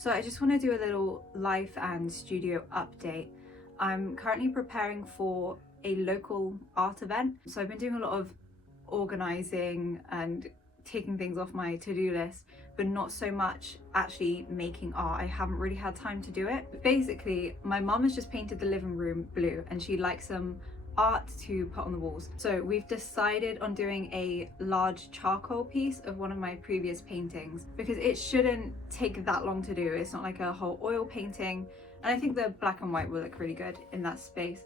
So I just want to do a little life and studio update. I'm currently preparing for a local art event. So I've been doing a lot of organizing and taking things off my to-do list, but not so much actually making art. I haven't really had time to do it. Basically, my mum has just painted the living room blue and she likes some art to put on the walls. So we've decided on doing a large charcoal piece of one of my previous paintings because it shouldn't take that long to do. It's not like a whole oil painting, and I think the black and white will look really good in that space.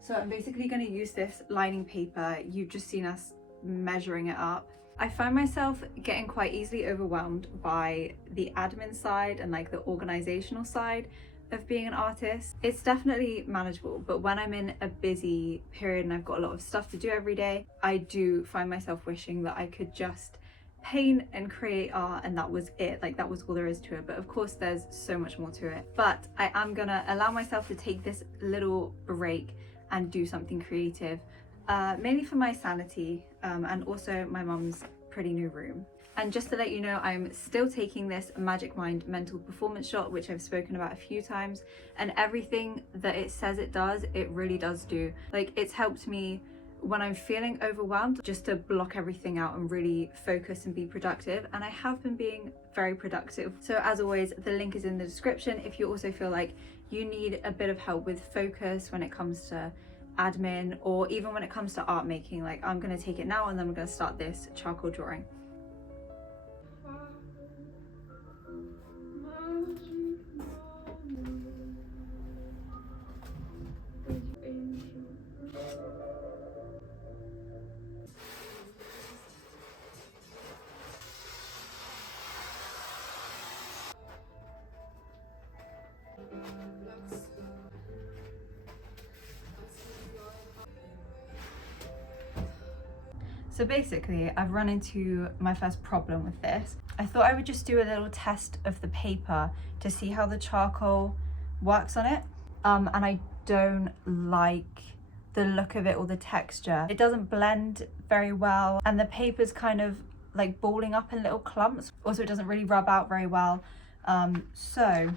So I'm basically going to use this lining paper. You've just seen us measuring it up. I find myself getting quite easily overwhelmed by the admin side and like the organizational side of being an artist. It's definitely manageable, but when I'm in a busy period and I've got a lot of stuff to do every day, I do find myself wishing that I could just paint and create art and that was it, like that was all there is to it. But of course there's so much more to it. But I am gonna allow myself to take this little break and do something creative, mainly for my sanity and also my mum's pretty new room. And just to let you know, I'm still taking this Magic Mind mental performance shot, which I've spoken about a few times, and everything that it says it does, it really does do. Like, it's helped me when I'm feeling overwhelmed just to block everything out and really focus and be productive, and I have been being very productive. So as always, the link is in the description if you also feel like you need a bit of help with focus when it comes to admin or even when it comes to art making. Like, I'm going to take it now and then we're going to start this charcoal drawing. So basically, I've run into my first problem with this. I thought I would just do a little test of the paper to see how the charcoal works on it. And I don't like the look of it or the texture. It doesn't blend very well, and the paper's kind of like balling up in little clumps. Also, it doesn't really rub out very well. So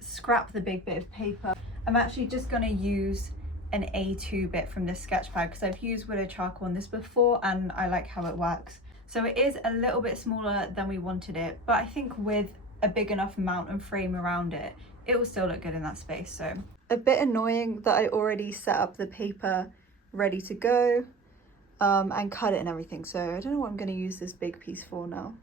scrap the big bit of paper. I'm actually just gonna use an A2 bit from this sketch pad because I've used willow charcoal on this before and I like how it works. So it is a little bit smaller than we wanted it, but I think with a big enough mount and frame around it, it will still look good in that space. So a bit annoying that I already set up the paper ready to go and cut it and everything. So I don't know what I'm going to use this big piece for now.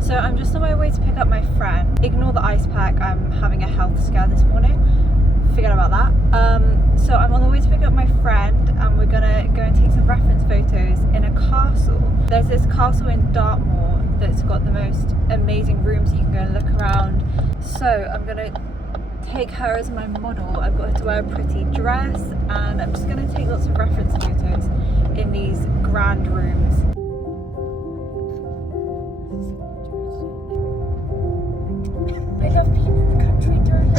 So I'm just on my way to pick up my friend. Ignore the ice pack, I'm having a health scare this morning. Forget about that. So I'm on the way to pick up my friend and we're gonna go and take some reference photos in a castle. There's this castle in Dartmoor that's got the most amazing rooms that you can go and look around. So I'm gonna take her as my model. I've got her to wear a pretty dress, and I'm just gonna take lots of reference photos in these grand rooms. I love being in the country during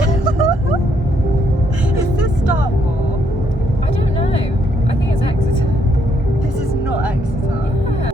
Is this Dartmoor? I don't know. I think it's Exeter. This is not Exeter. Yeah.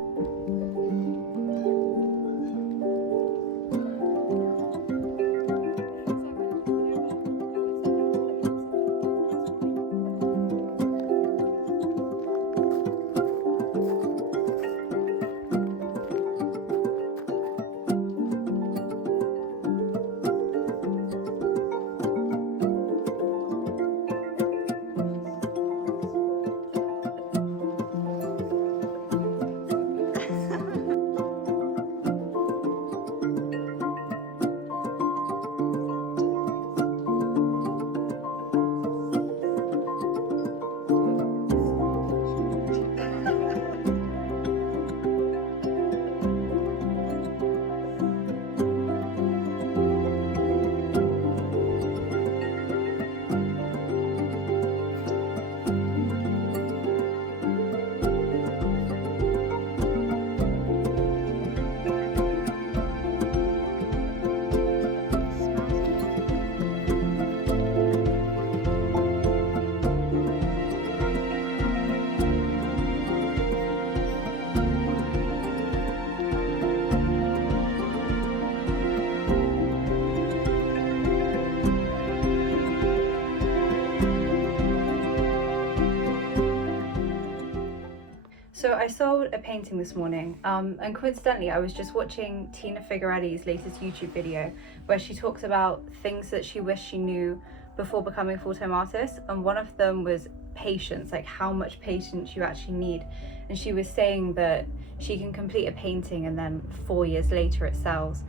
So I sold a painting this morning, and coincidentally I was just watching Tina Figueretti's latest YouTube video where she talks about things that she wished she knew before becoming a full-time artist, and one of them was patience, like how much patience you actually need. And she was saying that she can complete a painting and then 4 years later it sells.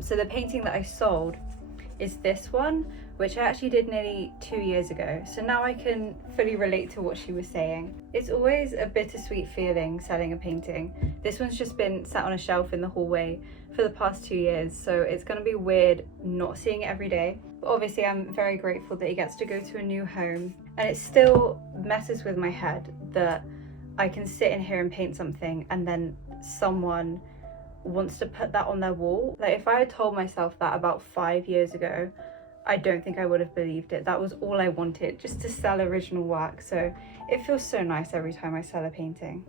So the painting that I sold is this one, which I actually did nearly 2 years ago. So now I can fully relate to what she was saying. It's always a bittersweet feeling selling a painting. This one's just been sat on a shelf in the hallway for the past 2 years, so it's gonna be weird not seeing it every day. But obviously I'm very grateful that it gets to go to a new home. And it still messes with my head that I can sit in here and paint something and then someone wants to put that on their wall. Like if I had told myself that about 5 years ago, I don't think I would have believed it. That was all I wanted, just to sell original work. So it feels so nice every time I sell a painting.